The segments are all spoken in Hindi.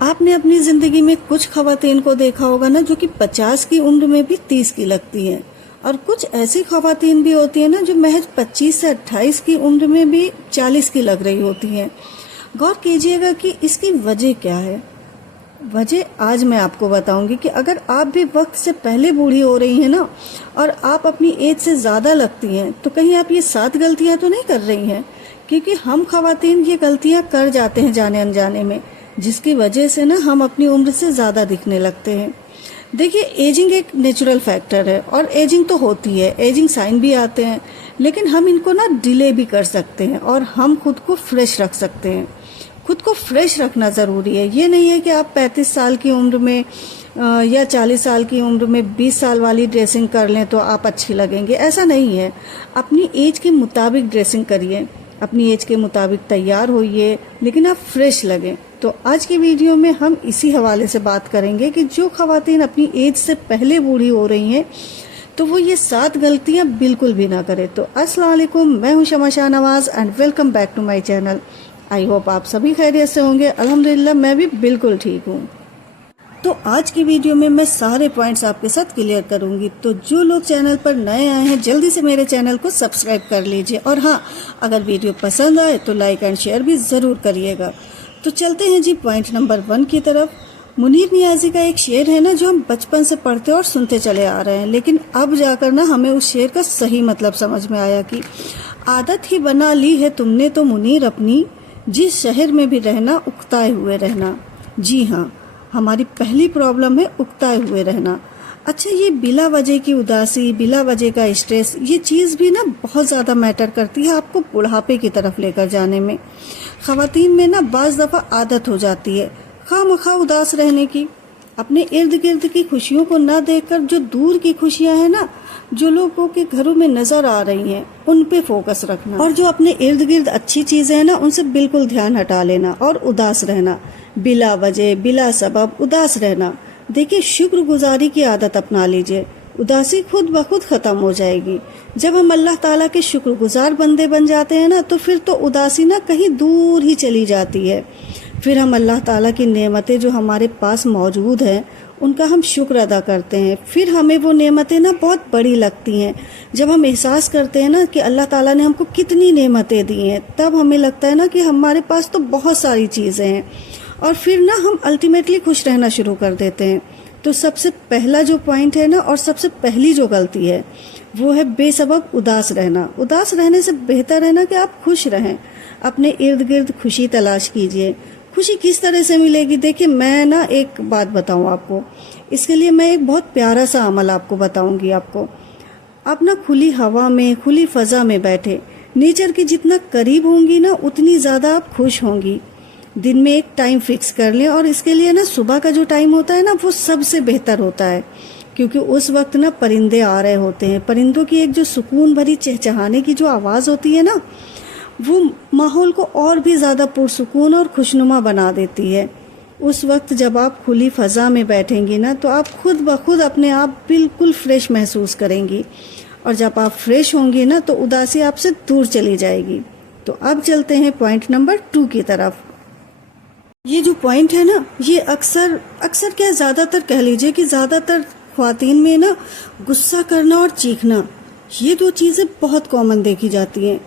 आपने अपनी जिंदगी में कुछ खवातीन को देखा होगा ना, जो कि 50 की उम्र में भी 30 की लगती हैं, और कुछ ऐसी खवातीन भी होती है ना जो महज 25 से 28 की उम्र में भी 40 की लग रही होती हैं। गौर कीजिएगा कि इसकी वजह क्या है। वजह आज मैं आपको बताऊंगी कि अगर आप भी वक्त से पहले बूढ़ी हो रही हैं ना, और आप अपनी एज से ज़्यादा लगती हैं, तो कहीं आप ये 7 गलतियां तो नहीं कर रही हैं। क्योंकि हम खवातीन ये गलतियां कर जाते हैं जाने अनजाने में, जिसकी वजह से ना हम अपनी उम्र से ज़्यादा दिखने लगते हैं। देखिए, एजिंग एक नेचुरल फैक्टर है, और एजिंग तो होती है, एजिंग साइन भी आते हैं, लेकिन हम इनको ना डिले भी कर सकते हैं, और हम खुद को फ्रेश रख सकते हैं। खुद को फ्रेश रखना ज़रूरी है। ये नहीं है कि आप 35 साल की उम्र में या 40 साल की उम्र में 20 साल वाली ड्रेसिंग कर लें तो आप अच्छी लगेंगे, ऐसा नहीं है। अपनी एज के मुताबिक ड्रेसिंग करिए, अपनी एज के मुताबिक तैयार होइए, लेकिन आप फ्रेश लगें। तो आज की वीडियो में हम इसी हवाले से बात करेंगे कि जो खवातीन अपनी एज से पहले बूढ़ी हो रही हैं, तो वो ये 7 गलतियां बिल्कुल भी ना करें। तो अस्सलाम वालेकुम, मैं हूं Shama Shahnawaz and welcome back to my channel. I hope आप सभी खैरियत से होंगे। अल्हम्दुलिल्लाह मैं भी बिल्कुल ठीक हूँ। तो आज की वीडियो में मैं सारे पॉइंट्स आपके साथ क्लियर करूंगी। तो जो लोग चैनल पर नए आए हैं, जल्दी से मेरे चैनल को सब्सक्राइब कर लीजिए, और हाँ, अगर वीडियो पसंद आए तो लाइक एंड शेयर भी ज़रूर करिएगा। तो चलते हैं जी पॉइंट नंबर 1 की तरफ। मुनीर नियाज़ी का एक शेर है ना, जो हम बचपन से पढ़ते और सुनते चले आ रहे हैं, लेकिन अब जाकर ना हमें उस शेर का सही मतलब समझ में आया कि आदत ही बना ली है तुमने तो मुनीर अपनी, जिस शहर में भी रहना उकताए हुए रहना। जी हाँ, हमारी पहली प्रॉब्लम है उकताए हुए रहना। अच्छा, ये बिला वजह की उदासी, बिला वजह का स्ट्रेस, ये चीज़ भी ना बहुत ज़्यादा मैटर करती है आपको बुढ़ापे की तरफ लेकर जाने में। ख़वातीन में ना बाज़ दफ़ा आदत हो जाती है खामखा उदास रहने की। अपने इर्द गिर्द की खुशियों को ना देखकर जो दूर की खुशियां हैं ना, जो लोगों के घरों में नजर आ रही हैं, उन पे फोकस रखना, और जो अपने इर्द गिर्द अच्छी चीजें हैं ना, उनसे बिल्कुल ध्यान हटा लेना और उदास रहना, बिला वजह बिला सबब उदास रहना। देखिए, शुक्रगुजारी की आदत अपना लीजिए, उदासी खुद ब खुद खत्म हो जाएगी। जब हम अल्लाह ताला के शुक्रगुजार बंदे बन जाते हैं ना, तो फिर तो उदासी ना कहीं दूर ही चली जाती है। फिर हम अल्लाह ताला की नेमतें जो हमारे पास मौजूद हैं, उनका हम शुक्र अदा करते हैं। फिर हमें वो नेमतें ना बहुत बड़ी लगती हैं। जब हम एहसास करते हैं ना कि अल्लाह ताला ने हमको कितनी नेमतें दी हैं, तब हमें लगता है ना कि हमारे पास तो बहुत सारी चीज़ें हैं, और फिर ना हम अल्टीमेटली खुश रहना शुरू कर देते हैं। तो सबसे पहला जो पॉइंट है ना, और सबसे पहली जो गलती है, वो है बेसबब उदास रहना। उदास रहने से बेहतर है ना कि आप खुश रहें। अपने इर्द गिर्द खुशी तलाश कीजिए। खुशी किस तरह से मिलेगी? देखिए, मैं ना एक बात बताऊं आपको, इसके लिए मैं एक बहुत प्यारा सा अमल आपको बताऊंगी। आपको आप ना खुली हवा में, खुली फजा में बैठे, नेचर के जितना करीब होंगी ना, उतनी ज़्यादा आप खुश होंगी। दिन में एक टाइम फिक्स कर लें, और इसके लिए ना सुबह का जो टाइम होता है ना, वो सबसे बेहतर होता है, क्योंकि उस वक्त ना परिंदे आ रहे होते हैं। परिंदों की एक जो सुकून भरी चहचहाने की जो आवाज़ होती है ना, वो माहौल को और भी ज़्यादा पुरसुकून और खुशनुमा बना देती है। उस वक्त जब आप खुली फ़ज़ा में बैठेंगी ना, तो आप खुद ब खुद अपने आप बिल्कुल फ्रेश महसूस करेंगी, और जब आप फ्रेश होंगी ना, तो उदासी आपसे दूर चली जाएगी। तो अब चलते हैं पॉइंट नंबर 2 की तरफ। ये जो पॉइंट है ना, ये अक्सर क्या, ज़्यादातर कह लीजिए कि ज़्यादातर ख्वातीन में ना गुस्सा करना और चीखना, ये 2 चीज़ें बहुत कॉमन देखी जाती हैं।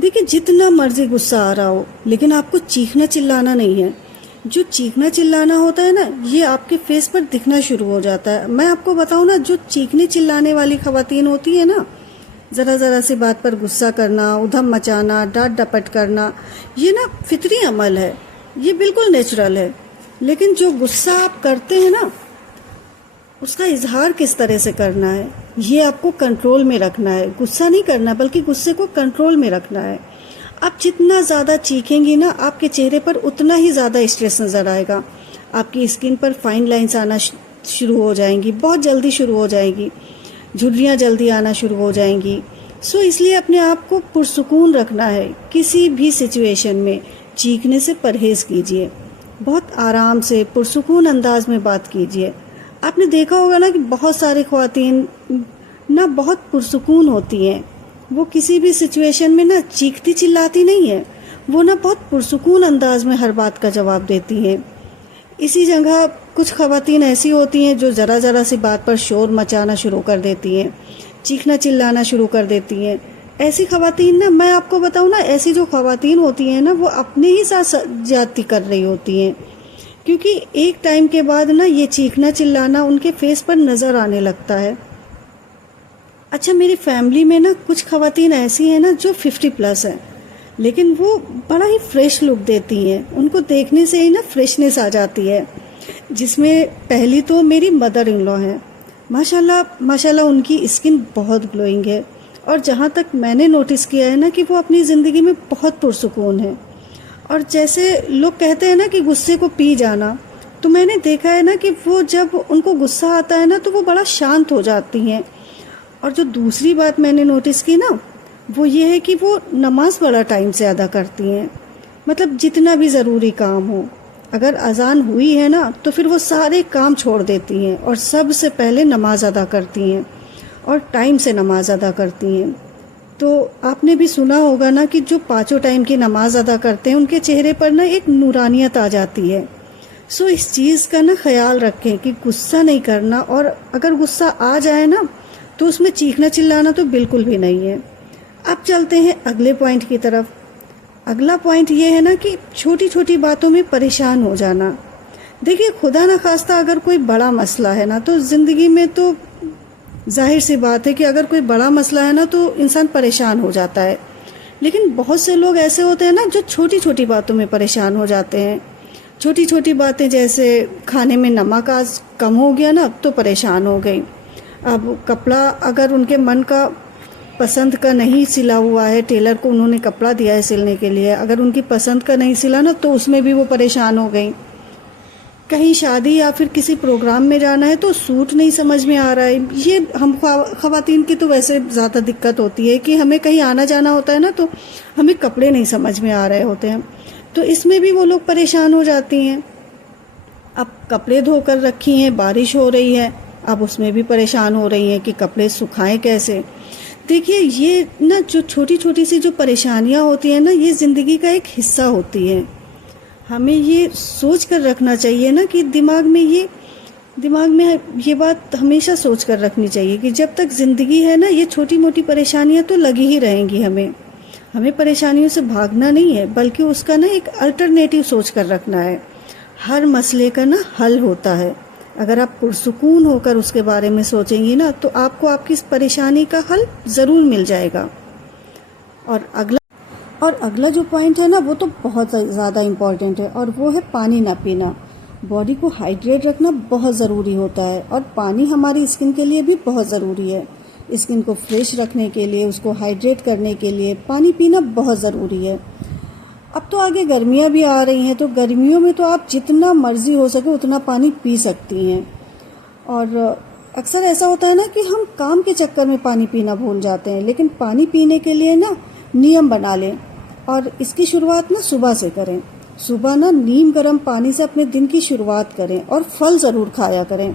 देखिए, जितना मर्जी गुस्सा आ रहा हो, लेकिन आपको चीखना चिल्लाना नहीं है। जो चीखना चिल्लाना होता है ना, ये आपके फेस पर दिखना शुरू हो जाता है। मैं आपको बताऊं ना, जो चीखने चिल्लाने वाली खवातीन होती है ना, ज़रा सी बात पर गुस्सा करना, उधम मचाना, डांट डपट करना, ये ना फितरी अमल है, ये बिल्कुल नेचुरल है। लेकिन जो गुस्सा आप करते हैं ना, उसका इजहार किस तरह से करना है, ये आपको कंट्रोल में रखना है। गुस्सा नहीं करना, बल्कि गुस्से को कंट्रोल में रखना है। आप जितना ज़्यादा चीखेंगी ना, आपके चेहरे पर उतना ही ज़्यादा स्ट्रेस नज़र आएगा। आपकी स्किन पर फाइन लाइंस आना शुरू हो जाएंगी, बहुत जल्दी शुरू हो जाएगी, झुर्रियाँ जल्दी आना शुरू हो जाएंगी। सो इसलिए अपने आप को पुरसुकून रखना है। किसी भी सिचुएशन में चीखने से परहेज़ कीजिए, बहुत आराम से पुरसुकून अंदाज में बात कीजिए। आपने देखा होगा ना कि बहुत सारे ख्वातीन ना बहुत पुरसुकून होती हैं, वो किसी भी सिचुएशन में ना चीखती चिल्लाती नहीं है, वो ना बहुत पुरसुकून अंदाज में हर बात का जवाब देती हैं। इसी जगह कुछ खवातीन ऐसी होती हैं जो ज़रा ज़रा सी बात पर शोर मचाना शुरू कर देती हैं, चीखना चिल्लाना शुरू कर देती हैं। ऐसी खवातीन ना, मैं आपको बताऊँ ना, ऐसी जो खवातीन होती हैं ना वो अपने ही साथ ज्यादती कर रही होती हैं, क्योंकि एक टाइम के बाद ना ये चीखना चिल्लाना उनके फेस पर नज़र आने लगता है। अच्छा, मेरी फैमिली में ना कुछ खवातीन ऐसी हैं ना जो 50+ हैं, लेकिन वो बड़ा ही फ्रेश लुक देती हैं। उनको देखने से ही ना फ्रेशनेस आ जाती है, जिसमें पहली तो मेरी मदर इन लॉ हैं। माशाल्लाह माशाल्लाह उनकी स्किन बहुत ग्लोइंग है, और जहाँ तक मैंने नोटिस किया है ना कि वो अपनी ज़िंदगी में बहुत पुरसुकून है। और जैसे लोग कहते हैं ना कि गुस्से को पी जाना, तो मैंने देखा है ना कि वो जब उनको गुस्सा आता है ना तो वो बड़ा शांत हो जाती हैं। और जो दूसरी बात मैंने नोटिस की ना वो ये है कि वो नमाज बड़ा टाइम से अदा करती हैं। मतलब जितना भी ज़रूरी काम हो, अगर अजान हुई है ना तो फिर वो सारे काम छोड़ देती हैं और सबसे पहले नमाज अदा करती हैं, और टाइम से नमाज अदा करती हैं। तो आपने भी सुना होगा ना कि जो 5 टाइम की नमाज अदा करते हैं उनके चेहरे पर ना एक नूरानियत आ जाती है। सो इस चीज़ का ना ख्याल रखें कि गुस्सा नहीं करना, और अगर गुस्सा आ जाए ना तो उसमें चीखना चिल्लाना तो बिल्कुल भी नहीं है। अब चलते हैं अगले पॉइंट की तरफ। अगला पॉइंट ये है ना कि छोटी छोटी बातों में परेशान हो जाना। देखिए, खुदा न खास्ता अगर कोई बड़ा मसला है ना तो ज़िंदगी में तो जाहिर सी बात है कि अगर कोई बड़ा मसला है ना तो इंसान परेशान हो जाता है। लेकिन बहुत से लोग ऐसे होते हैं ना जो छोटी छोटी बातों में परेशान हो जाते हैं। छोटी छोटी बातें, जैसे खाने में नमक आज कम हो गया ना तो परेशान हो गई। अब कपड़ा अगर उनके मन का पसंद का नहीं सिला हुआ है, टेलर को उन्होंने कपड़ा दिया है सिलने के लिए, अगर उनकी पसंद का नहीं सिला ना तो उसमें भी वो परेशान हो गई। कहीं शादी या फिर किसी प्रोग्राम में जाना है तो सूट नहीं समझ में आ रहा है। ये हम खवातीन की तो वैसे ज़्यादा दिक्कत होती है कि हमें कहीं आना जाना होता है ना तो हमें कपड़े नहीं समझ में आ रहे होते हैं, तो इसमें भी वो लोग परेशान हो जाती हैं। अब कपड़े धोकर रखी हैं, बारिश हो रही है, अब उसमें भी परेशान हो रही हैं कि कपड़े सुखाएं कैसे। देखिए, ये ना जो छोटी छोटी सी जो परेशानियां होती हैं ना, ये ज़िंदगी का एक हिस्सा होती है। हमें ये सोच कर रखना चाहिए ना कि दिमाग में ये बात हमेशा सोच कर रखनी चाहिए कि जब तक ज़िंदगी है ना, ये छोटी मोटी परेशानियां तो लगी ही रहेंगी। हमें परेशानियों से भागना नहीं है, बल्कि उसका ना एक अल्टरनेटिव सोच कर रखना है। हर मसले का ना हल होता है। अगर आप पुरसुकून होकर उसके बारे में सोचेंगी ना तो आपको आपकी इस परेशानी का हल ज़रूर मिल जाएगा। और अगला जो पॉइंट है ना वो तो बहुत ज़्यादा इम्पॉर्टेंट है, और वो है पानी ना पीना। बॉडी को हाइड्रेट रखना बहुत ज़रूरी होता है, और पानी हमारी स्किन के लिए भी बहुत ज़रूरी है। स्किन को फ्रेश रखने के लिए, उसको हाइड्रेट करने के लिए पानी पीना बहुत ज़रूरी है। अब तो आगे गर्मियाँ भी आ रही हैं, तो गर्मियों में तो आप जितना मर्जी हो सके उतना पानी पी सकती हैं। और अक्सर ऐसा होता है ना कि हम काम के चक्कर में पानी पीना भूल जाते हैं, लेकिन पानी पीने के लिए ना नियम बना लें, और इसकी शुरुआत ना सुबह से करें। सुबह ना नीम गर्म पानी से अपने दिन की शुरुआत करें, और फल ज़रूर खाया करें।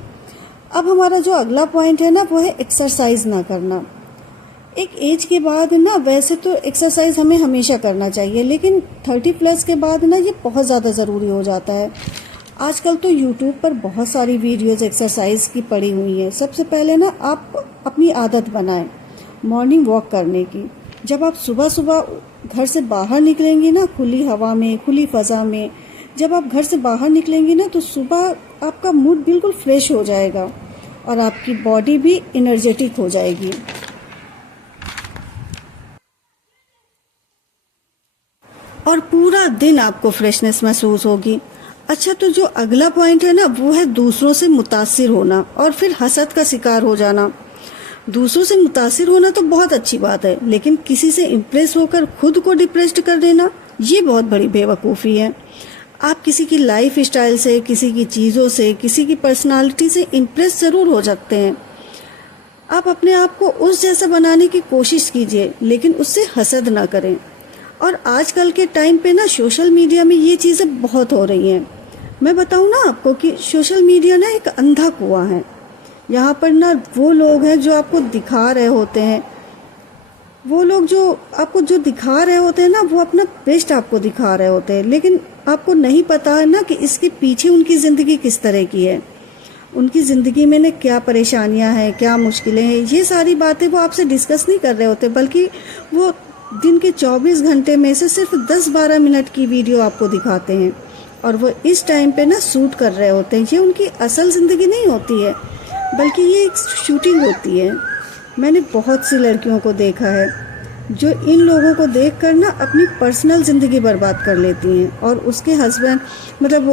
अब हमारा जो अगला पॉइंट है ना वो है एक्सरसाइज ना करना। एक एज के बाद ना वैसे तो एक्सरसाइज हमें हमेशा करना चाहिए, लेकिन 30+ के बाद ना ये बहुत ज़्यादा ज़रूरी हो जाता है। आजकल तो यूट्यूब पर बहुत सारी वीडियोज़ एक्सरसाइज की पड़ी हुई हैं। सबसे पहले ना आप अपनी आदत बनाएं मॉर्निंग वॉक करने की। जब आप सुबह सुबह घर से बाहर निकलेंगी ना, खुली हवा में, खुली फ़ज़ा में, जब आप घर से बाहर निकलेंगी ना तो सुबह आपका मूड बिल्कुल फ्रेश हो जाएगा, और आपकी बॉडी भी एनर्जेटिक हो जाएगी। और पूरा दिन आपको फ्रेशनेस महसूस होगी। अच्छा, तो जो अगला पॉइंट है ना वो है दूसरों से मुतासिर होना और फिर हसद का शिकार हो जाना। दूसरों से मुतासिर होना तो बहुत अच्छी बात है, लेकिन किसी से इम्प्रेस होकर खुद को डिप्रेस्ड कर देना ये बहुत बड़ी बेवकूफ़ी है। आप किसी की लाइफ स्टाइल से, किसी की चीज़ों से, किसी की पर्सनालिटी से इम्प्रेस ज़रूर हो सकते हैं। आप अपने आप को उस जैसा बनाने की कोशिश कीजिए, लेकिन उससे हसद ना करें। और आजकल के टाइम पे ना सोशल मीडिया में ये चीज़ें बहुत हो रही हैं। मैं बताऊँ ना आपको कि सोशल मीडिया ना एक अंधा कुआं है। यहाँ पर ना वो लोग हैं जो आपको दिखा रहे होते हैं, वो लोग जो आपको दिखा रहे होते हैं ना वो अपना बेस्ट आपको दिखा रहे होते हैं, लेकिन आपको नहीं पता है ना कि इसके पीछे उनकी ज़िंदगी किस तरह की है, उनकी ज़िंदगी में ना क्या परेशानियां हैं, क्या मुश्किलें हैं, ये सारी बातें वो आपसे डिस्कस नहीं कर रहे होते, बल्कि वो दिन के 24 घंटे में से सिर्फ 10-12 मिनट की वीडियो आपको दिखाते हैं और वो इस टाइम पे ना शूट कर रहे होते हैं। ये उनकी असल ज़िंदगी नहीं होती है, बल्कि ये एक शूटिंग होती है। मैंने बहुत सी लड़कियों को देखा है जो इन लोगों को देखकर ना अपनी पर्सनल ज़िंदगी बर्बाद कर लेती हैं और उसके हस्बैंड मतलब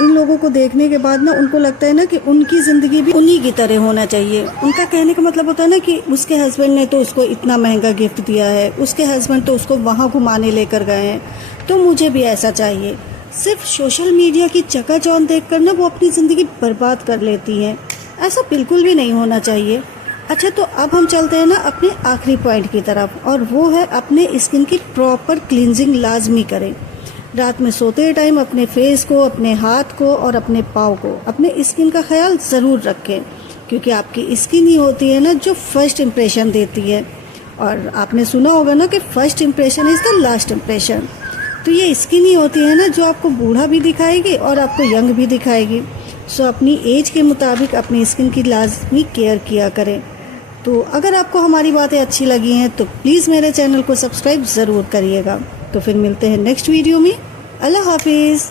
इन लोगों को देखने के बाद ना उनको लगता है ना कि उनकी ज़िंदगी भी उन्हीं की तरह होना चाहिए। उनका कहने का मतलब होता है ना कि उसके हस्बैंड ने तो उसको इतना महंगा गिफ्ट दिया है, उसके हस्बैंड तो उसको वहाँ घुमाने लेकर गए हैं, तो मुझे भी ऐसा चाहिए। सिर्फ सोशल मीडिया की चकाचौंध देखकर ना वो अपनी ज़िंदगी बर्बाद कर लेती हैं। ऐसा बिल्कुल भी नहीं होना चाहिए। अच्छा, तो अब हम चलते हैं ना अपने आखिरी पॉइंट की तरफ, और वो है अपने स्किन की प्रॉपर क्लींजिंग लाजमी करें। रात में सोते टाइम अपने फेस को, अपने हाथ को और अपने पाँव को, अपने स्किन का ख्याल ज़रूर रखें, क्योंकि आपकी स्किन ही होती है ना जो फर्स्ट इम्प्रेशन देती है। और आपने सुना होगा ना कि first impression is the last impression. तो ये स्किन ही होती है ना जो आपको बूढ़ा भी दिखाएगी और आपको यंग भी दिखाएगी। सो अपनी एज के मुताबिक अपनी स्किन की लाजमी केयर किया करें। तो अगर आपको हमारी बातें अच्छी लगी हैं तो प्लीज़ मेरे चैनल को सब्सक्राइब ज़रूर करिएगा। तो फिर मिलते हैं नेक्स्ट वीडियो में। अल्लाह हाफिज़।